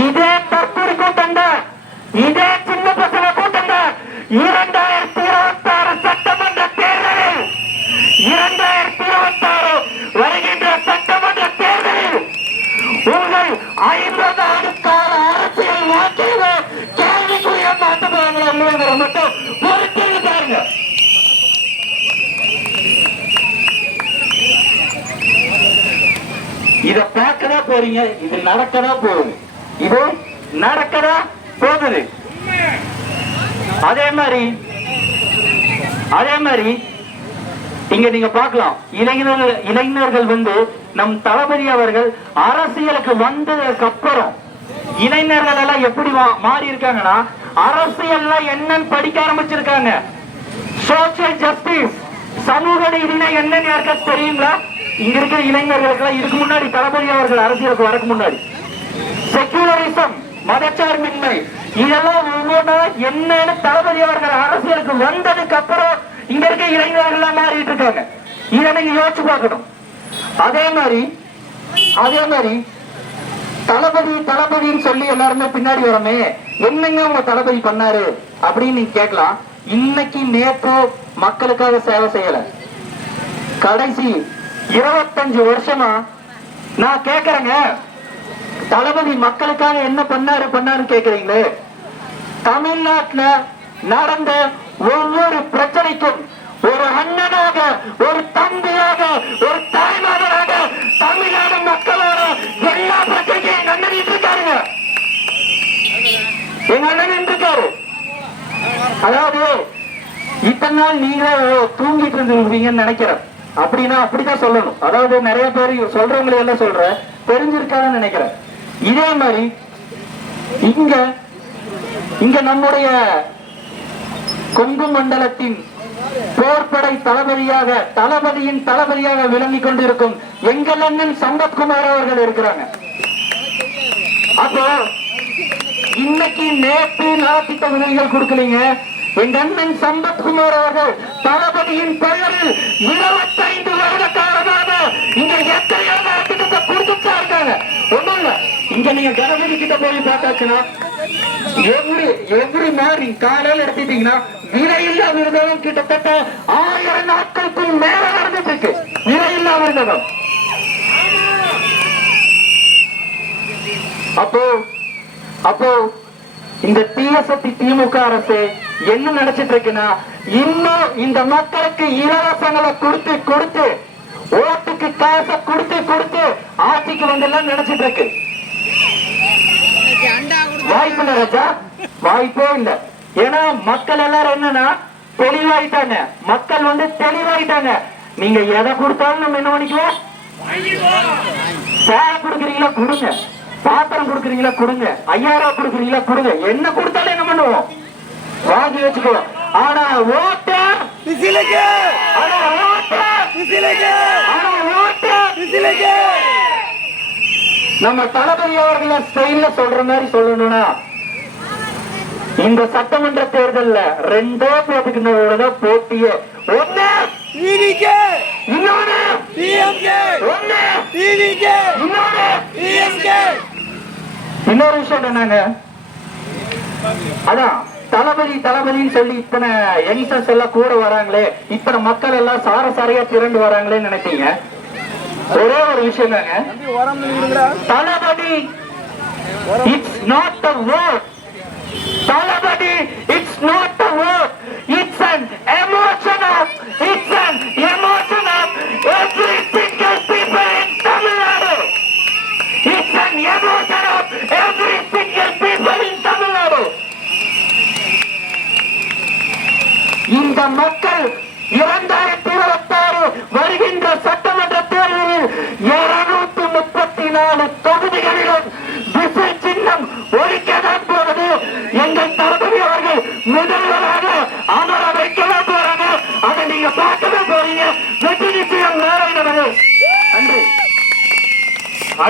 இதே தற்கொலை கூட்டம் தான், இதே சின்ன பசங்க கூட்டம் தான் 2026 சட்டமன்ற தேர்தலில் 2026 வருகின்ற சட்டமன்ற தேர்தலில் உங்கள் 50 ஆண்டுகால அரசியல் வாழ்க்கையில கேள்விக்குரிய மாற்றங்களை மட்டும் பொறுத்து பாருங்க. இத பார்க்கதா போறீங்க, இது நடக்கதா போகுது, இது நடக்கதா போகுது. அதே மாதிரி இங்க நீங்க பார்க்கலாம், இளைஞர்கள் வந்து நம் தளபதி அவர்கள் அரசியலுக்கு வந்ததுக்கு அப்புறம் இளைஞர்கள் எல்லாம் எப்படி மாறி இருக்காங்கன்னா, அரசியல்ல என்னன்னு படிக்க ஆரம்பிச்சிருக்காங்க. சோசியல் ஜஸ்டிஸ், சமூக நீதினா என்னன்னு யாருக்காச்சும் தெரியுங்களா? இங்க இருக்கிற இளைஞர்களுக்கு இதுக்கு முன்னாடி தளபதி அவர்கள் அரசியலுக்கு வரக்கு முன்னாடி செக்குலரிசம், மதச்சார்பின்மை, இதெல்லாம் ஒவ்வொன்றா என்னன்னு தளபதி அவர்கள் அரசியலுக்கு வந்ததுக்கு அப்புறம் இங்க இருக்க இளைஞர்கள் மாறிட்டு இருக்காங்க. இதை நீங்க யோசிச்சு பார்க்கணும். அதே மாதிரி தளபதின்னு சொல்லி எல்லாருமே பின்னாடி வரமே, என்னங்க உங்க தளபதி பண்ணாரு அப்படின்னு நீங்க கேட்கலாம். இன்னைக்கு நேற்று மக்களுக்காக சேவை செய்யல, கடைசி 25 வருஷமா நான் கேட்கிறேங்க, தளபதி மக்களுக்காக என்ன பண்ணாரு கேட்கிறீங்களே. தமிழ்நாட்டுல நடந்த ஒவ்வொரு பிரச்சனைக்கும் ஒரு அண்ணனாக, ஒரு தம்பியாக, ஒரு தாய்மாராக தமிழ்நாடு மக்களோட எல்லா பிரச்சனைக்கும் எங்க அண்ணன் இருக்காருங்க, எங்க அண்ணன் இருக்காரு. அதாவது இத்தனை நாள் நீங்க தூங்கிட்டு இருந்திருப்பீங்கன்னு நினைக்கிறேன். அப்படின்னா அப்படிதான் சொல்லணும். அதாவது நிறைய பேர் சொல்றவங்களை எல்லாம் சொல்ற தெரிஞ்சிருக்காதுன்னு நினைக்கிறேன். இதே மாதிரி இங்க நம்முடைய கொங்கு மண்டலத்தின் போர்படை தளபதியின் தளபதியாக விளங்கி கொண்டிருக்கும் எங்கள் அண்ணன் சம்பத்குமார் அவர்கள் இருக்கிறாங்க. அப்போ இன்னைக்கு நேற்று நலத்திட்ட உதவிகள் கொடுக்கலீங்க. எங்க அண்ணன் சம்பத்குமார் அவர்கள் தளபதியின் பெயரில் 25 வருட காலமாக இங்க எத்தனையோ நலத்திட்டத்தை கொடுத்துட்டா இருக்காங்க. ஒண்ணும் இல்ல, இங்க நீங்க கணபதி கிட்ட போய் பார்த்தாச்சுன்னா எவ்ரி மார்னிங் காலையில எடுத்துட்டீங்கன்னா விலையில்லா விருதகம் கிட்டத்தட்ட 1000 நாட்களுக்கு மேல நடந்துட்டு இருக்கு. விலையில்லா விருதகம். அப்போ இந்த டிஎஸ்டி திமுக அரசு என்ன நினைச்சிட்டு இருக்குன்னா, இன்னும் இந்த மக்களுக்கு இலவசங்களை கொடுத்து ஓட்டுக்கு காசை கொடுத்து ஆட்சிக்கு வந்தெல்லாம் நினைச்சிட்டு இருக்கு. வாய்ப்பு இல்ல ராஜா, வாய்ப்பே இல்ல. ஏன்னா மக்கள் எல்லாரும் என்னன்னா தெளிவாயிட்டாங்க. மக்கள் வந்து தெளிவாயிட்டாங்க. நீங்க எதை கொடுத்தாலும் நம்ம என்ன பண்ணிக்கலாம், சேலை கொடுக்குறீங்களா கொடுங்க, பாத்திரம் கொடுக்குறீங்களா கொடுங்க, 5000 கொடுக்குறீங்களா கொடுங்க, என்ன கொடுத்தாலும் என்ன பண்ணுவோம், வாங்கி வச்சுக்குவோம். ஆனா ஓட்டு நம்ம தளபதி அவர்கள ஸ்டைல்ல சொல்ற மாதிரி சொல்லணும்னா, இந்த சட்டமன்ற தேர்தல்ல 2 பேருக்கு போட்டியே. ஒண்ணு இன்னொரு விஷயம் என்னங்க, அதான் தளபதின்னு சொல்லி இத்தனை யங்ஸ்டர்ஸ் எல்லாம் கூட வராங்களே, இத்தனை மக்கள் எல்லாம் சாரையா திரண்டு வராங்களேன்னு நினைப்பீங்க. ஒரே ஒரு விஷயம் தாங்க, Thalapathy it's not a vote. Thalapathy it's not a vote. It's an emotion of every single people in Tamil Nadu. It's an emotion of every single people in Tamil Nadu. இந்த மக்கள் 2026 வருகின்ற சட்டமன்ற தேர்தலில் 234 தொகுதிகளிலும்